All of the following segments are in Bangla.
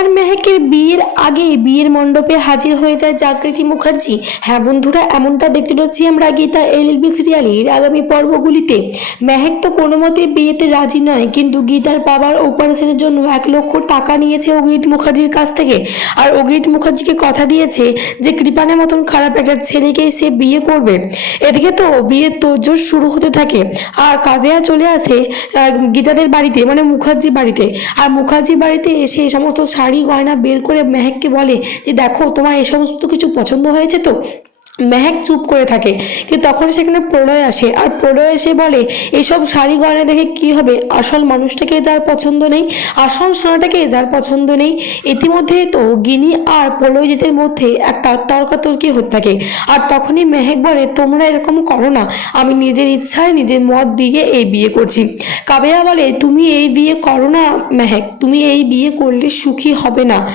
কৃপার মেহেকের বিয়ের আগে বিয়ের মণ্ডপে হাজির হয়ে যায় জাগৃতি মুখার্জি। হ্যাঁ বন্ধুরা, এমনটা দেখতে পাচ্ছি আমরা গীতা এলএলবি সিরিয়ালের আগামী পর্বগুলিতে। মেহেক তো কোনো মতে বিয়েতে রাজি নয়, কিন্তু গীতার বাবার অপারেশনের জন্য এক লক্ষ টাকা নিয়েছে অগ্রিত মুখার্জির কাছ থেকে। আর অগ্রিত মুখার্জিকে কথা দিয়েছে যে, কৃপানের মতন খারাপ একটা ছেলেকে সে বিয়ে করবে। এদিকে তো বিয়ের তোড়জোড় শুরু হতে থাকে। আর কাবেয়া চলে আসে গীতাদের বাড়িতে মানে মুখার্জি বাড়িতে। আর মুখার্জি বাড়িতে এসে এই সমস্ত শাড়ি গয়না বের করে মেহেককে বলে যে দেখো তোমার এ সমস্ত কিছু পছন্দ হয়েছে তো? মেহেক চুপ করে থাকে। কিন্তু তখন সেখানে প্রলয় আসে। আর প্রলয় এসে বলে এইসব শাড়ি গয়না দেখে কি হবে? আসল মানুষটাকে যার পছন্দ নেই, আসল সোনাটাকে যার পছন্দ নেই। ইতিমধ্যে তো গিনি আর প্রলয়জিতের মধ্যে একটা তর্কাতর্কি হতে থাকে। আর তখনই মেহেক বলে, তোমরা এরকম করো না। আমি নিজের ইচ্ছায় নিজের মত দিয়ে এই বিয়ে করছি। কাবেয়া বলে, তুমি এই বিয়ে করো না মেহেক। তুমি এই বিয়ে করলে সুখী হবে না।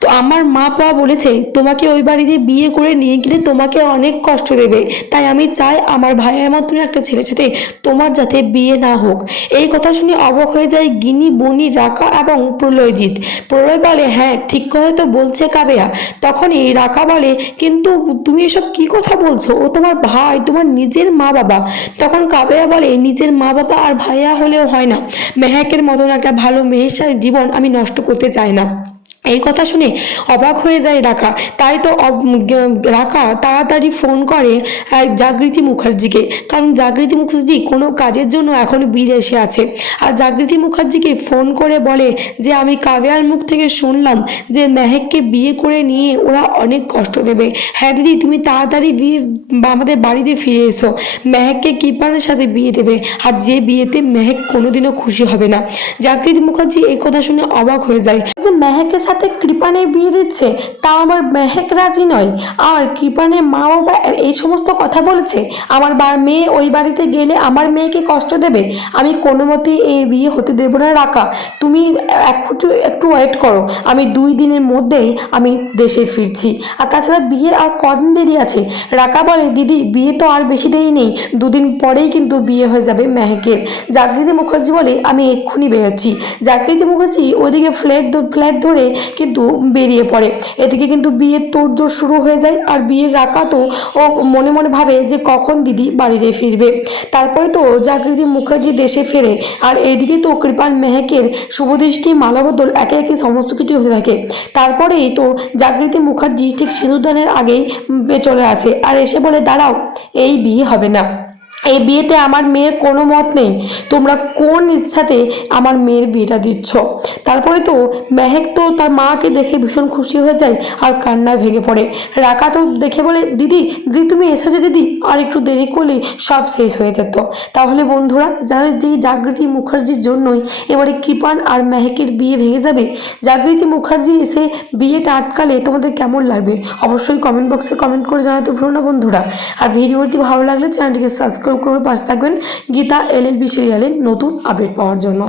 তো আমার মা বাবা বলেছে, তোমাকে ওই বাড়িতে বিয়ে করে নিয়ে গেলে তোমাকে অনেক কষ্ট দেবে। তাই আমি চাই আমার ভাইয়ের মতন একটা ছেলের সাথে তোমার যাতে বিয়ে না হোক। এই কথা শুনে অবাক হয়ে যায় গিনি, বনি, রাকা এবং প্রলয়জিৎ। প্রলয় বলে হ্যাঁ ঠিক কথা তো বলছে কাবেয়া। তখনই রাকা বলে, কিন্তু তুমি এসব কি কথা বলছো? ও তোমার ভাই, তোমার নিজের মা বাবা। তখন কাবেয়া বলে, নিজের মা বাবা আর ভাইয়া হলেও হয় না। মেহাকের মতন একটা ভালো সাথে জীবন আমি নষ্ট করতে চাই না। এই কথা শুনে অবাক হয়ে যায় রাকা। তাই তো রাকা তাড়াতাড়ি ফোন করে জাগৃতি মুখার্জিকে। কারণ জাগৃতি মুখার্জি কোনো কাজের জন্য এখনও বিদেশে আছে। আর জাগৃতি মুখার্জিকে ফোন করে বলে যে, আমি কাવ્યાর মুখ থেকে শুনলাম যে মেহেককে বিয়ে করে নিয়ে ওরা অনেক কষ্ট দেবে। হ্যাঁ দিদি, তুমি তাড়াতাড়ি বিয়ে, আমাদের বাড়িতে ফিরে এসো। মেহেককে কৃপানের সাথে বিয়ে দেবে। আর যে বিয়েতে মেহেক কোনোদিনও খুশি হবে না। জাগৃতি মুখার্জি এই কথা শুনে অবাক হয়ে যায়। মেহেকের সাথে কৃপানের বিয়ে দিচ্ছে তা আমার মেহেক রাজি নয়। আর কৃপানের মা বাবা এই সমস্ত কথা বলেছে, আমার বা, মেয়ে ওই বাড়িতে গেলে আমার মেয়েকে কষ্ট দেবে। আমি কোনো মতেই এই বিয়ে হতে দেবো না রাখা তুমি একটু একটু ওয়েট করো। আমি দুই দিনের মধ্যেই আমি দেশে ফিরছি। আর তাছাড়া বিয়ের আর কদিন দেরি আছে? রাকা বলে, দিদি, বিয়ে তো আর বেশি দেরি নেই। দুদিন পরেই কিন্তু বিয়ে হয়ে যাবে মেহেকের। জাগৃতি মুখার্জি বলে, আমি এক্ষুনি বেরোচ্ছি। জাগৃতি মুখার্জি ওইদিকে ফ্ল্যাট ফ্ল্যাট ধরে কিন্তু বেরিয়ে পড়ে। এদিকে কিন্তু বিয়ের তোড়জোড় শুরু হয়ে যায় আর বিয়ের রাকা তো ও মনে মনে ভাবে যে কখন দিদি বাড়িতে ফিরবে। তারপরে তো জাগৃতি মুখার্জি দেশে ফেরে আর এদিকে তো কৃপান মেহেকের শুভদৃষ্টি মালাবদল একে একে সমস্ত কিছু হতে থাকে। তারপরেই তো জাগৃতি মুখার্জি ঠিক সিঁদুরদানের আগেই চলে আসে আর এসে বলে, দাঁড়াও, এই বিয়ে হবে না। এই বিয়েতে আমার মেয়ের কোনো মত নেই। তোমরা কোন ইচ্ছাতে আমার মেয়ের বিয়েটা দিচ্ছ? তারপরে তো মেহেক তো তার মাকে দেখে ভীষণ খুশি হয়ে যায় আর কান্নায় ভেঙে পড়ে। রাকা তো দেখে বলে, দিদি দিদি, তুমি এসেছ দিদি? আর একটু দেরি করলে সব শেষ হয়ে যেত। তাহলে বন্ধুরা, যারা যেই জাগৃতি মুখার্জির জন্যই এবারে কৃপান আর মেহেকের বিয়ে ভেঙে যাবে, জাগৃতি মুখার্জি এসে বিয়েটা আটকালে তোমাদের কেমন লাগবে? অবশ্যই কমেন্ট বক্সে কমেন্ট করে জানাতে ভুলো না বন্ধুরা। আর ভিডিওটি ভালো লাগলে চ্যানেলটিকে সাবস্ক্রাইব করে পাশে থাকবেন গীতা এল এল বি সিরিয়ালের নতুন আপডেট পাওয়ার জন্য।